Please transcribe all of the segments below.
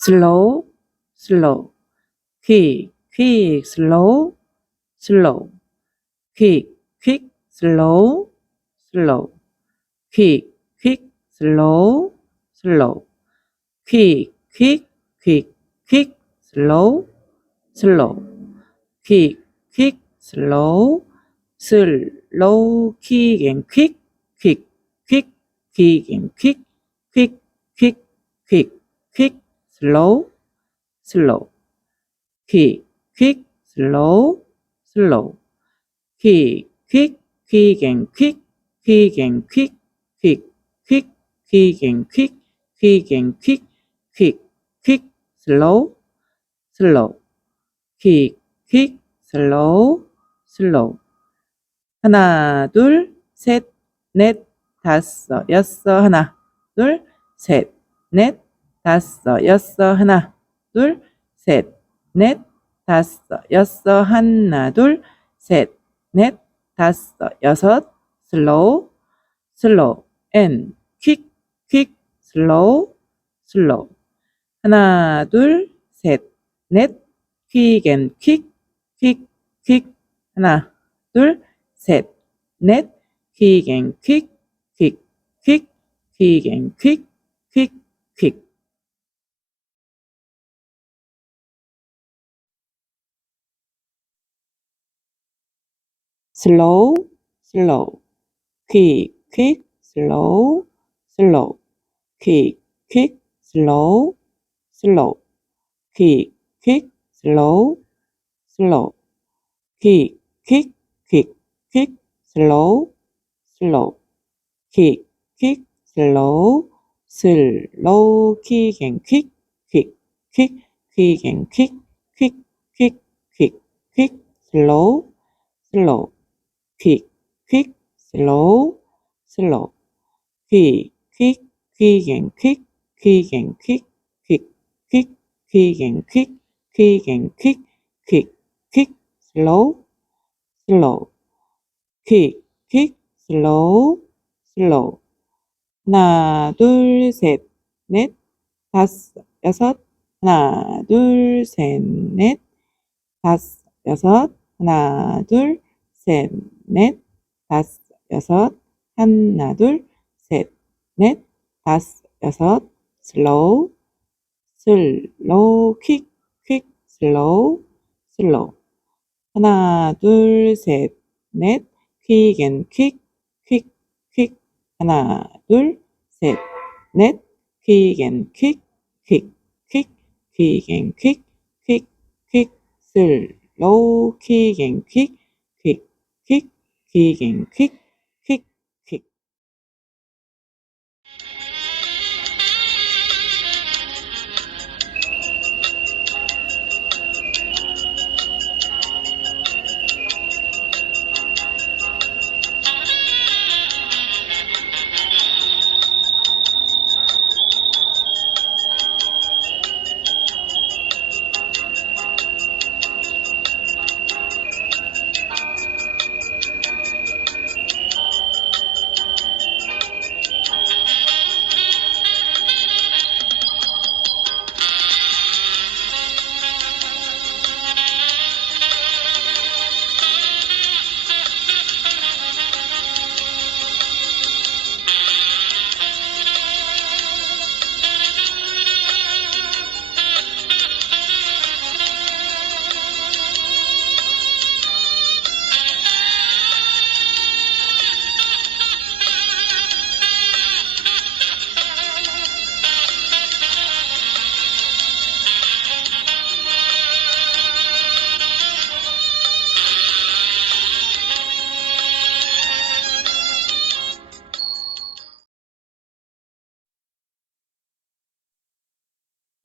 slow, slow, quick, quick, slow, slow, quick, quick, slow, slow, quick, quick, slow, slow, quick, quick, quick, quick, slow, slow, quick, quick, slow, slow, quick and quick, quick, quick, quick and quick, quick, quick, quick, quick. slow, slow. quick, quick, slow, slow. quick, quick, quick and quick, quick and quick, quick, quick, quick and quick, quick and quick, quick, quick, slow, slow. quick, quick, slow, slow. 하나, 둘, 셋, 넷, 다섯, 여섯, 하나, 둘, 셋, 넷, 다섯, 여섯, 하나, 둘, 셋, 넷, 다섯, 여섯, 하나, 둘, 셋, 넷, 다섯, 여섯, 슬로우, 슬로우, 앤, 퀵, 퀵, 슬로우, 슬로우. 하나, 둘, 셋, 넷, 퀵앤 퀵, 퀵, 퀵. 하나, 둘, 셋, 넷, 퀵앤 퀵, 퀵, 퀵, 퀵앤 퀵, 퀵, 퀵. slow, slow, quick, quick, slow, slow, quick, quick, slow, slow, quick, quick, slow, slow, quick, quick, quick, quick, slow, slow, quick, quick, slow, slow, quick and quick, quick, quick, quick and quick, quick, quick, quick, quick, slow, slow. quick, quick, slow, slow, quick, quick, quick and quick, quick and quick, quick, quick, quick and quick, quick and quick, quick, quick, slow, slow, quick, quick, slow, slow. 하나, 둘, 셋, 넷, 다섯, 여섯, 하나, 둘, 셋, 넷, 다섯, 여섯, 하나, 둘, 셋, 넷, 다섯, 여섯, 하나, 둘, 셋, 넷, 다섯, 여섯, 슬로우, 슬로우, 퀵, 퀵, 슬로우, 슬로우. 하나, 둘, 셋, 넷, 퀵앤 퀵, 퀵, 퀵. 하나, 둘, 셋, 넷, 퀵앤 퀵, 퀵, 퀵, 퀵앤 퀵, 퀵, 퀵, 슬로우, 퀵앤 퀵, kick.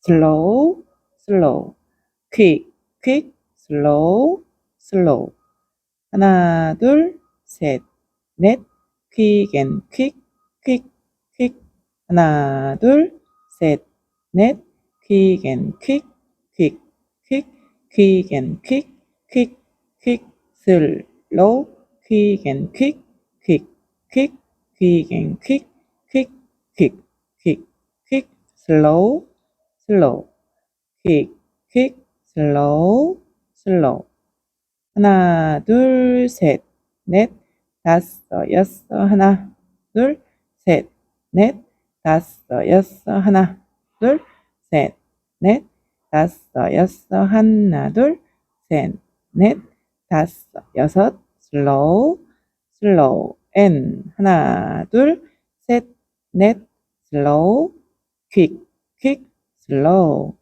slow, slow, quick, quick, slow, slow. 하나, 둘, 셋, 넷, quick and quick, quick, quick. 하나, 둘, 셋, 넷, quick and quick, quick, quick, quick and quick, quick, quick, slow, quick and quick, quick, quick, quick and quick, quick, quick, quick, quick, slow. 슬로우, 퀵, 퀵, 슬로우, 슬로우. 하나, 둘, 셋, 넷, 다섯, 여섯, 하나, 둘, 셋, 넷, 다섯, 여섯, 하나, 둘, 셋, 넷, 다섯, 여섯, 하나, 둘, 셋, 넷, 다섯, 여섯, 슬로우, 슬로우, 엔, 하나, 둘, 셋, 넷, 슬로우, 퀵, 퀵, slow,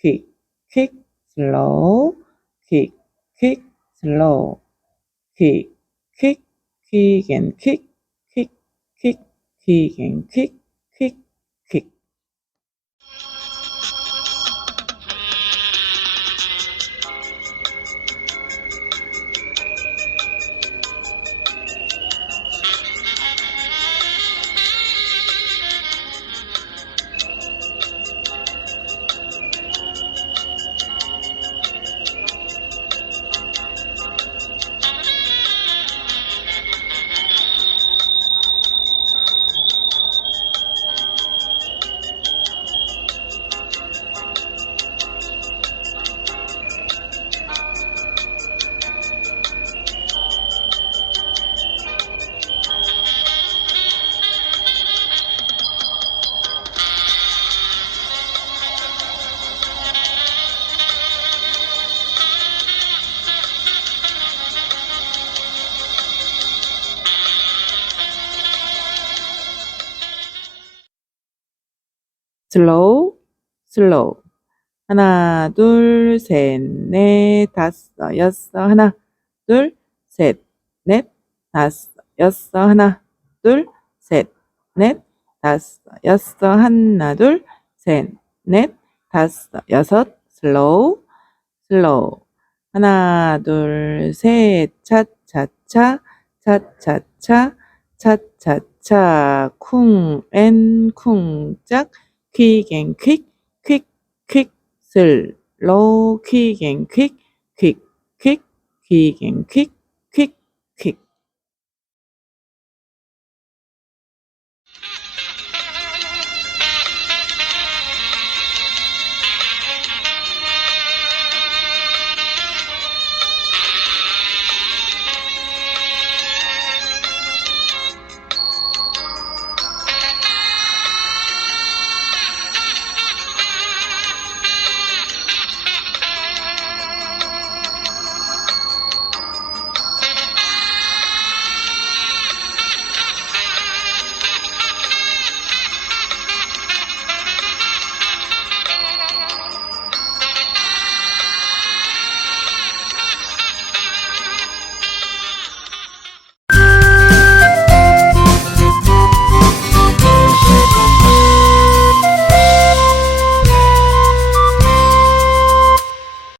kick, kick, slow, kick, kick, slow, kick, kick, kick, and kick, kick, kick, kick, and kick. 슬로우, 슬로우. 하나, 둘, 셋, 넷, 다섯, 여섯, 하나, 둘, 셋, 넷, 다섯, 여섯, 하나, 둘, 셋, 넷, 다섯, 여섯, 하나, 둘, 셋, 넷, 다섯, 여섯, 슬로우, 슬로우. 하나, 둘, 셋, 차차차, 차차차, 차차차, 쿵, 앤, 쿵, 짝, quick and quick, quick, quick, slow, quick and quick, quick, quick, quick and quick,